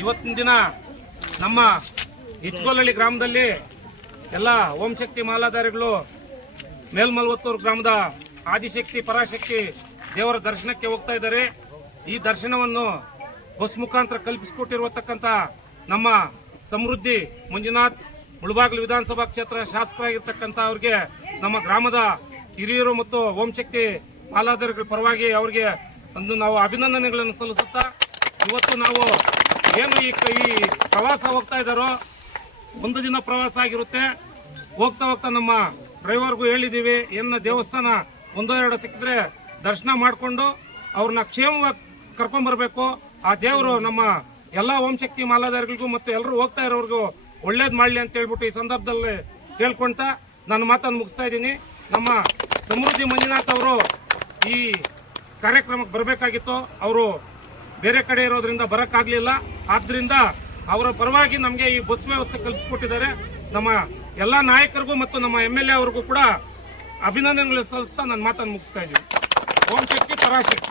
ಇವತ್ತಿನ ದಿನ ನಮ್ಮ ಇಚ್ಗೋಲಹಳ್ಳಿ ಗ್ರಾಮದಲ್ಲಿ ಎಲ್ಲ ಓಂ ಶಕ್ತಿ ಮಾಲಾಧಾರಿಗಳು ಮೇಲ್ಮಲ್ವತ್ತೂರು ಗ್ರಾಮದ ಆದಿಶಕ್ತಿ ಪರಾಶಕ್ತಿ ದೇವರ ದರ್ಶನಕ್ಕೆ ಹೋಗ್ತಾ ಇದ್ದಾರೆ. ಈ ದರ್ಶನವನ್ನು ಬಸ್ ಮುಖಾಂತರ ಕಲ್ಪಿಸಿಕೊಟ್ಟಿರುವತಕ್ಕಂತ ನಮ್ಮ ಸಮೃದ್ಧಿ ಮಂಜುನಾಥ್ ಮುಳಬಾಗಿಲು ವಿಧಾನಸಭಾ ಕ್ಷೇತ್ರ ಶಾಸಕರಾಗಿರ್ತಕ್ಕಂಥ ಅವರಿಗೆ ನಮ್ಮ ಗ್ರಾಮದ ಹಿರಿಯರು ಮತ್ತು ಓಂ ಶಕ್ತಿ ಮಾಲಾಧಾರಿಗಳ ಪರವಾಗಿ ಅವರಿಗೆ ಒಂದು ನಾವು ಅಭಿನಂದನೆಗಳನ್ನು ಸಲ್ಲಿಸುತ್ತಾ, ಇವತ್ತು ನಾವು ಏನು ಈ ಪ್ರವಾಸ ಹೋಗ್ತಾ ಇದ್ದಾರೋ ಒಂದು ದಿನ ಪ್ರವಾಸ ಆಗಿರುತ್ತೆ. ಹೋಗ್ತಾ ಹೋಗ್ತಾ ನಮ್ಮ ಡ್ರೈವರ್ಗೂ ಹೇಳಿದೀವಿ, ಏನ ದೇವಸ್ಥಾನ ಒಂದೋ ಎರಡೋ ಸಿಕ್ಕಿದ್ರೆ ದರ್ಶನ ಮಾಡಿಕೊಂಡು ಅವ್ರನ್ನ ಕ್ಷೇಮವಾಗಿ ಕರ್ಕೊಂಡ್ ಬರಬೇಕು. ಆ ದೇವರು ನಮ್ಮ ಎಲ್ಲಾ ಓಂ ಶಕ್ತಿ ಮಾಲಾಧಾರಿಗಳಿಗೂ ಮತ್ತು ಎಲ್ಲರೂ ಹೋಗ್ತಾ ಇರೋರ್ಗೂ ಒಳ್ಳೇದ್ ಮಾಡ್ಲಿ ಅಂತ ಹೇಳ್ಬಿಟ್ಟು ಈ ಸಂದರ್ಭದಲ್ಲಿ ಕೇಳ್ಕೊಂತ ನನ್ನ ಮಾತನ್ನು ಮುಗಿಸ್ತಾ ಇದ್ದೀನಿ. ನಮ್ಮ ಸಮೃದ್ಧಿ ಮಂಜುನಾಥ್ ಅವರು ಈ ಕಾರ್ಯಕ್ರಮಕ್ಕೆ ಬರಬೇಕಾಗಿತ್ತು, ಅವರು ಬೇರೆ ಕಡೆ ಇರೋದ್ರಿಂದ ಬರಕ್ಕಾಗ್ಲಿಲ್ಲ. ಆದ್ರಿಂದ ಅವರ ಪರವಾಗಿ ನಮಗೆ ಈ ಬಸ್ ವ್ಯವಸ್ಥೆ ಕಲ್ಪಿಸಿಕೊಟ್ಟಿದ್ದಾರೆ. ನಮ್ಮ ಎಲ್ಲಾ ನಾಯಕರಿಗೂ ಮತ್ತು ನಮ್ಮ MLA ಅವರಿಗೂ ಕೂಡ ಅಭಿನಂದನೆಗಳು ಸಲ್ಲಿಸ್ತಾ ನನ್ನ ಮಾತನ್ನು ಮುಗಿಸ್ತಾ ಇದ್ದೀನಿ. ಓಂ ಶಕ್ತಿ ಪರಾಶಕ್ತಿ.